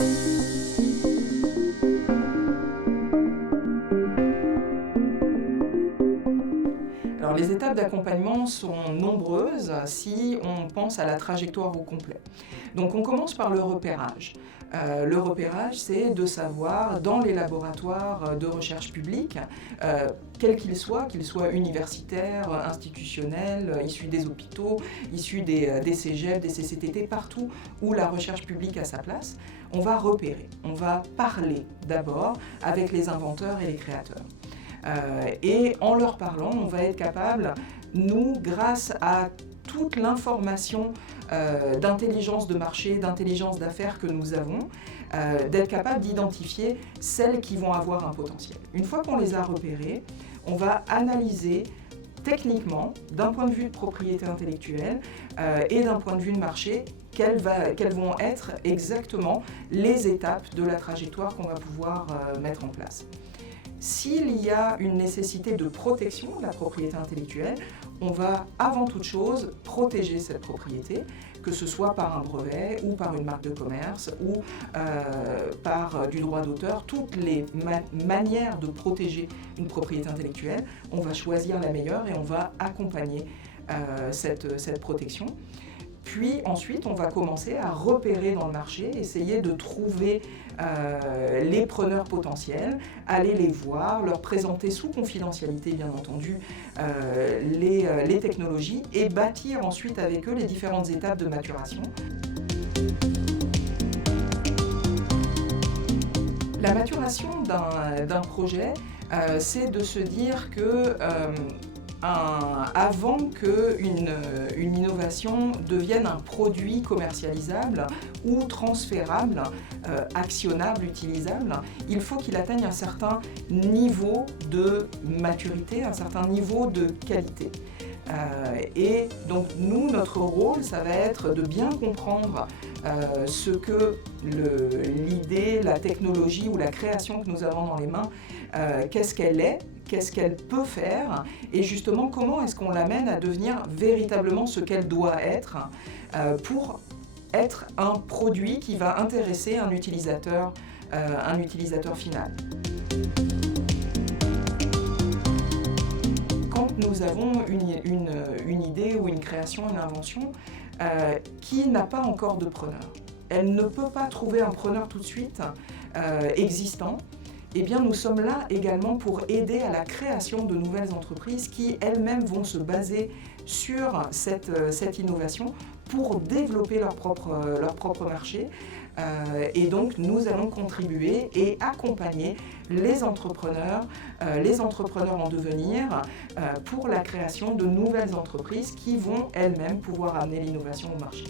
Alors, les étapes d'accompagnement sont nombreuses si on pense à la trajectoire au complet. Donc on commence par le repérage. Le repérage, c'est de savoir dans les laboratoires de recherche publique, quels qu'ils soient universitaires, institutionnels, issus des hôpitaux, issus des cégep, des CCTT, partout où la recherche publique a sa place, on va repérer, on va parler d'abord avec les inventeurs et les créateurs. Et en leur parlant, on va être capable, nous, grâce à toute l'information d'intelligence de marché, d'intelligence d'affaires que nous avons, d'être capable d'identifier celles qui vont avoir un potentiel. Une fois qu'on les a repérées, on va analyser techniquement, d'un point de vue de propriété intellectuelle et d'un point de vue de marché, quelles vont être exactement les étapes de la trajectoire qu'on va pouvoir mettre en place. S'il y a une nécessité de protection de la propriété intellectuelle, on va avant toute chose protéger cette propriété, que ce soit par un brevet ou par une marque de commerce ou par du droit d'auteur, toutes les manières de protéger une propriété intellectuelle, on va choisir la meilleure et on va accompagner cette protection. Puis ensuite, on va commencer à repérer dans le marché, essayer de trouver les preneurs potentiels, aller les voir, leur présenter sous confidentialité bien entendu les technologies et bâtir ensuite avec eux les différentes étapes de maturation. La maturation d'un projet, c'est de se dire que avant qu'une innovation devienne un produit commercialisable ou transférable, actionnable, utilisable, il faut qu'il atteigne un certain niveau de maturité, un certain niveau de qualité. Et donc nous, notre rôle, ça va être de bien comprendre ce que l'idée, la technologie ou la création que nous avons dans les mains, qu'est-ce qu'elle est, qu'est-ce qu'elle peut faire et justement comment est-ce qu'on l'amène à devenir véritablement ce qu'elle doit être pour être un produit qui va intéresser un utilisateur final. Quand nous avons une idée ou une création, une invention qui n'a pas encore de preneur, elle ne peut pas trouver un preneur tout de suite existant, eh bien nous sommes là également pour aider à la création de nouvelles entreprises qui elles-mêmes vont se baser sur cette innovation pour développer leur propre marché. Et donc nous allons contribuer et accompagner les entrepreneurs en devenir pour la création de nouvelles entreprises qui vont elles-mêmes pouvoir amener l'innovation au marché.